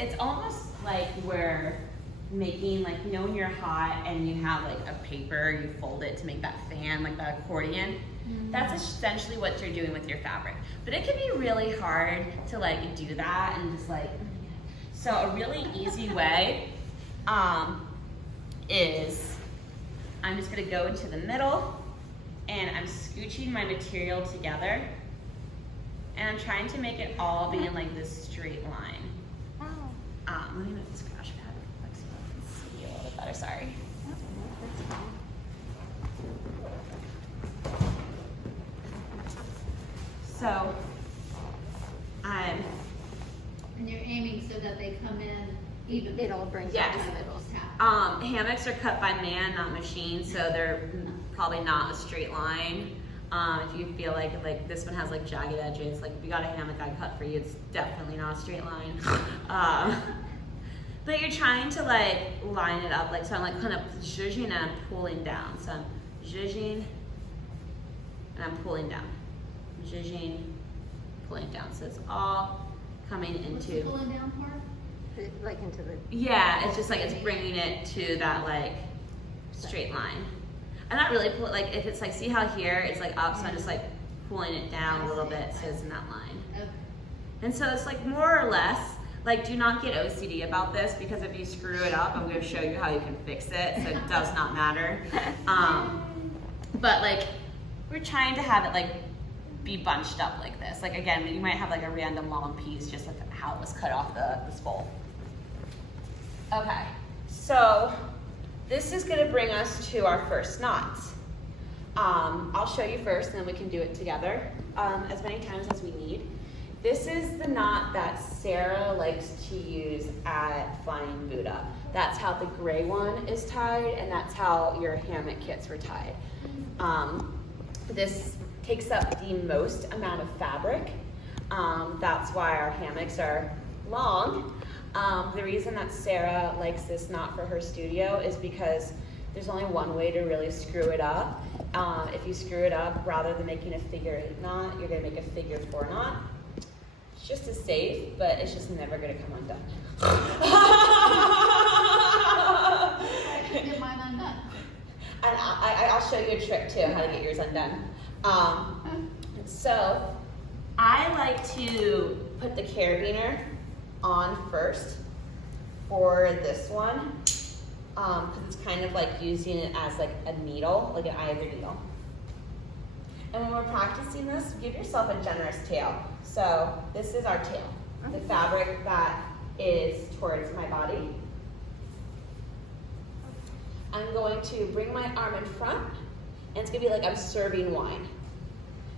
It's almost like we're making, like, you know when you're hot and you have like a paper, you fold it to make that fan, like that accordion. That's essentially what you're doing with your fabric. But it can be really hard to like do that and just like, so a really easy way is I'm just gonna go into the middle and I'm scooching my material together and I'm trying to make it all be in like this straight line. Let me move this crash pad real quick so I can see a little bit better, sorry. So, And you're aiming so that they come in even. It all brings Yes. it to the middle. Hammocks are cut by man, not machine, so they're probably not a straight line. If you feel like this one has like jagged edges, like if you got a hammock I cut for you, it's definitely not a straight line. But you're trying to like line it up, like so I'm like kind of zhuzhing and I'm pulling down. So I'm zhuzhing and I'm pulling down. Zhuzhing, pulling down. So it's all coming What's into. the pulling down part? Like into the. Yeah, it's just like it's bringing it to that like straight line. I'm not really like if it's like, see how here it's like up, so I'm just like pulling it down a little bit so it's in that line. Okay. And so it's like more or less, like do not get OCD about this because if you screw it up, I'm gonna show you how you can fix it, so it does not matter. But like, we're trying to have it like be bunched up like this. Like again, you might have like a random long piece just like how it was cut off the spool. Okay, so this is gonna bring us to our first knot. I'll show you first and then we can do it together as many times as we need. This is the knot that Sarah likes to use at Flying Buddha. That's how the gray one is tied and that's how your hammock kits were tied. This takes up the most amount of fabric. That's why our hammocks are long. The reason that Sarah likes this knot for her studio is because there's only one way to really screw it up. If you screw it up, rather than making a figure 8 knot, you're gonna make a figure 4 knot. It's just as safe, but it's just never gonna come undone. I can get mine undone. And I'll show you a trick too, how to get yours undone. So I like to put the carabiner on first for this one, because it's kind of like using it as like a needle, like an ivory needle. And when we're practicing this, give yourself a generous tail. So this is our tail, the fabric that is towards my body. I'm going to bring my arm in front, and it's gonna be like I'm serving wine.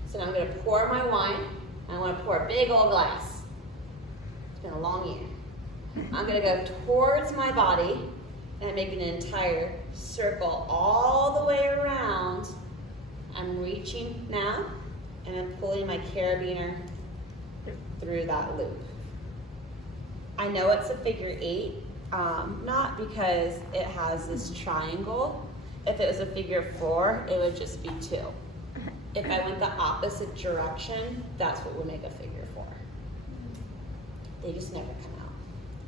So now I'm gonna pour my wine, and I wanna pour a big old glass. It's been a long year. I'm gonna go towards my body, and I'm making an entire circle all the way around. I'm reaching now, and I'm pulling my carabiner through that loop. I know it's a figure 8, not because it has this triangle. If it was a figure 4, it would just be 2. If I went the opposite direction, that's what would make a figure 4. They just never come out,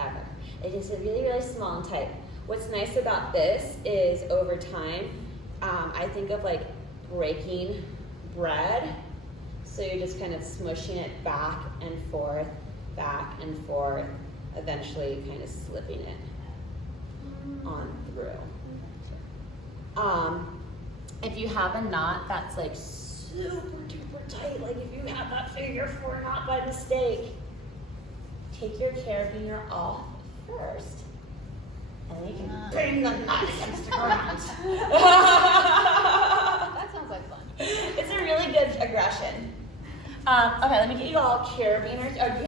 ever. It is a really, really small and tight. What's nice about this is over time, I think of like breaking bread. So you're just kind of smushing it back and forth, eventually kind of slipping it on through. If you have a knot that's like super duper tight, like if you have that figure 4 knot by mistake, take your carabiner off first, and then you can bang the knot against the ground. That sounds like fun. It's a really good aggression. Okay, let me get you all carabiners.